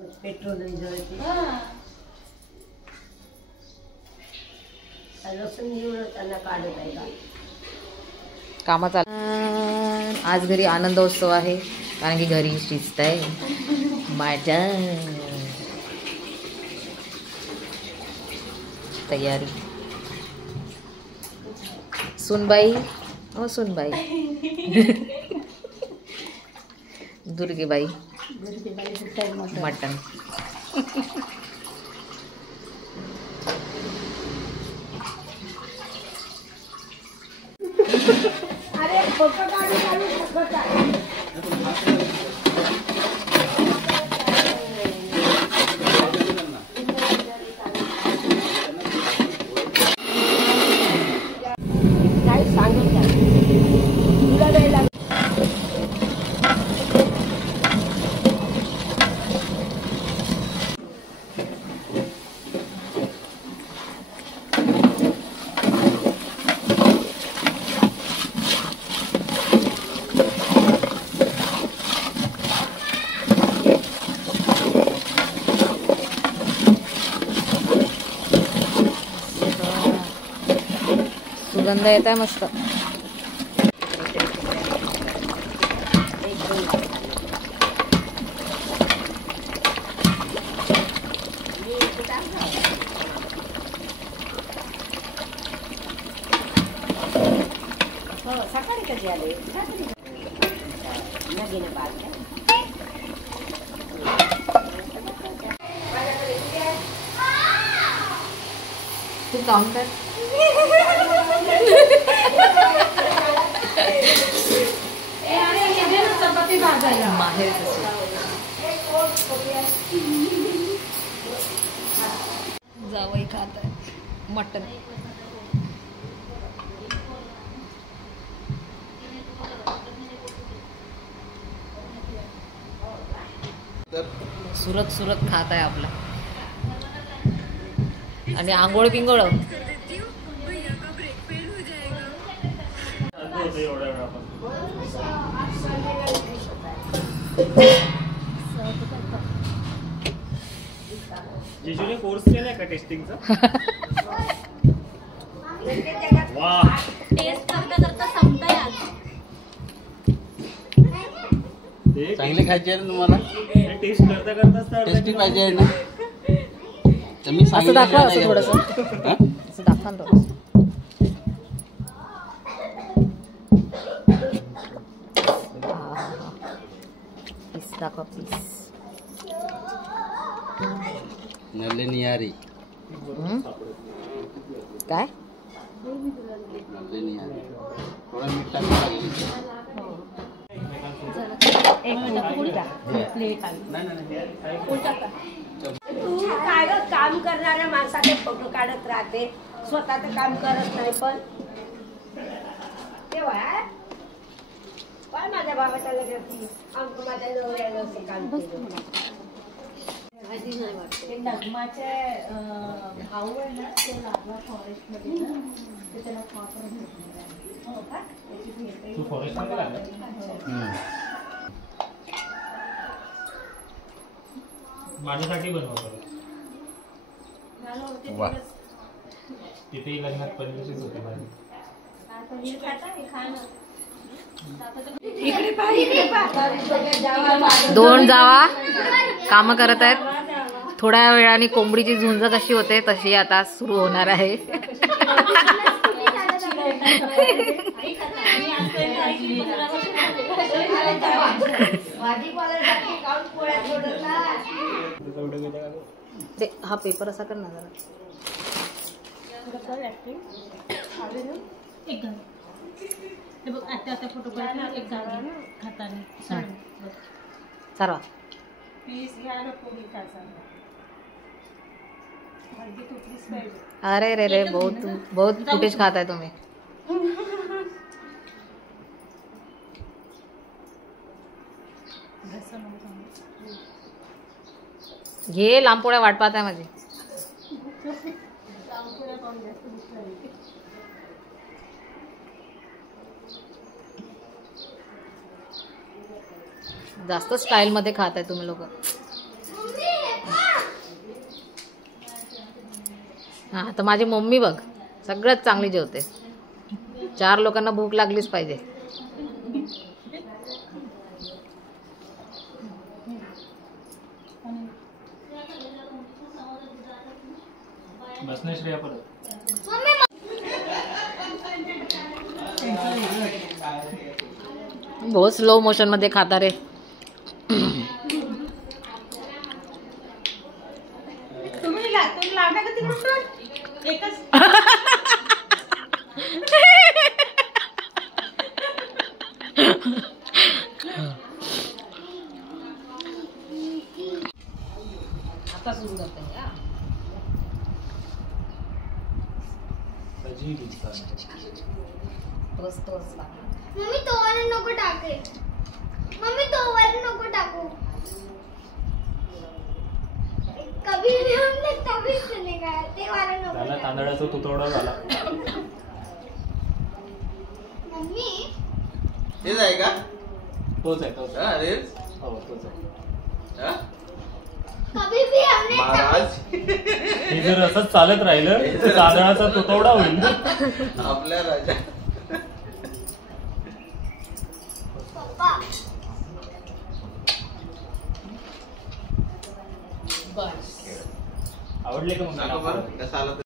Petrol कामाचा आज घरी आनंदोत्सव आहे कारण की घरी शिजत आहे माझ्या तयारी. सुनबाई ओ सुनबाई दुर्गेबाई मटन. अरे फोटो काढू शकत आहे. काय सांगत तुला द्यायला सुगंध येत आहे मस्त. सकाळी कधी आले तू काम कर. माहेर जावई खात आहे मटन. सुरत सुरत खात आहे आपला. आणि आंघोळ पिंगोळ जिजूने कोर्स केलाय का टेस्टिंगचा? वाह, टेस्ट करता करता संपता यार. चांगले खायचे आहे ना तुम्हाला? टेस्ट करता करता टेस्टी पाहिजे आहे ना? तर मी असं दाखवा. असं थोडंसं असं दाखवा ना. पीस दाखवा प्लीज. नल्ले निहारी काय नल्ले निहारी थोडा मीठ टाकून लागेल. तू काय काम करणाऱ्या माणसाचे फोटो काढत राहते, स्वतःच काम करत नाही. पण तेव्हा पण माझ्या बाबाच्या लग्नात माझ्या नवऱ्यानं असं काम केलं. नगमाचे भाऊ आहे ना, ते लागला फॉरेस्ट मध्ये ना, ते त्याला कॉपर भेटणार. हो का? तू फॉरेस्ट मध्ये लागला? माझ्यासाठी बनवतो. वा, तिथेही लग्नात पनीरचीच होती माझी. पनीर खाता हे खा ना. दोन जावा काम करत आहेत. थोड्या वेळाने कोंबडीची झुंज कशी होते तशी आता सुरू होणार आहे. ते हा पेपर असा कर ना जरा. एक घाल. हे बघ आता आता फोटो काढला. एक घाल हाताने सर्वा. पीस घ्या ना पोळी खायचा. अरे रे रे बहुत फुटेज खात आहे तुम्ही. घे लांब पोळ्या वाट पाहत आहे माझी. जास्त स्टाईल मध्ये खात आहे तुम्ही लोक. हा तर माझी मम्मी बघ सगळ्यात चांगली जेवते. 4 लोकांना भूक लागलीच पाहिजे. बस नाही श्रेया परत. बहुत स्लो मोशन मध्ये खाता रे. तुम्ही लावण्या का तिकडून एकच आता सुरू करते का? अजीब इंसान है. तोच मम्मी तो वाला नको टाके. मम्मी तो वाला नको टाकू. कभी भी हमने तभी सुनेगा. ते वाला नको झाला टाकू. तांदळाचा तुतवडा झाला. मम्मी हेच आहे का? तोच आहे तोच आहे. हा, अरे हो तोच आहे. हा? कभी भी हमने महाराज हे जर असंच चालत राहिलं तर तांदळाचा तुतवडा होईल. आपल्या राजा. पप्पा बस. आवडले का मग? दाखव बरं कसं आलं ते.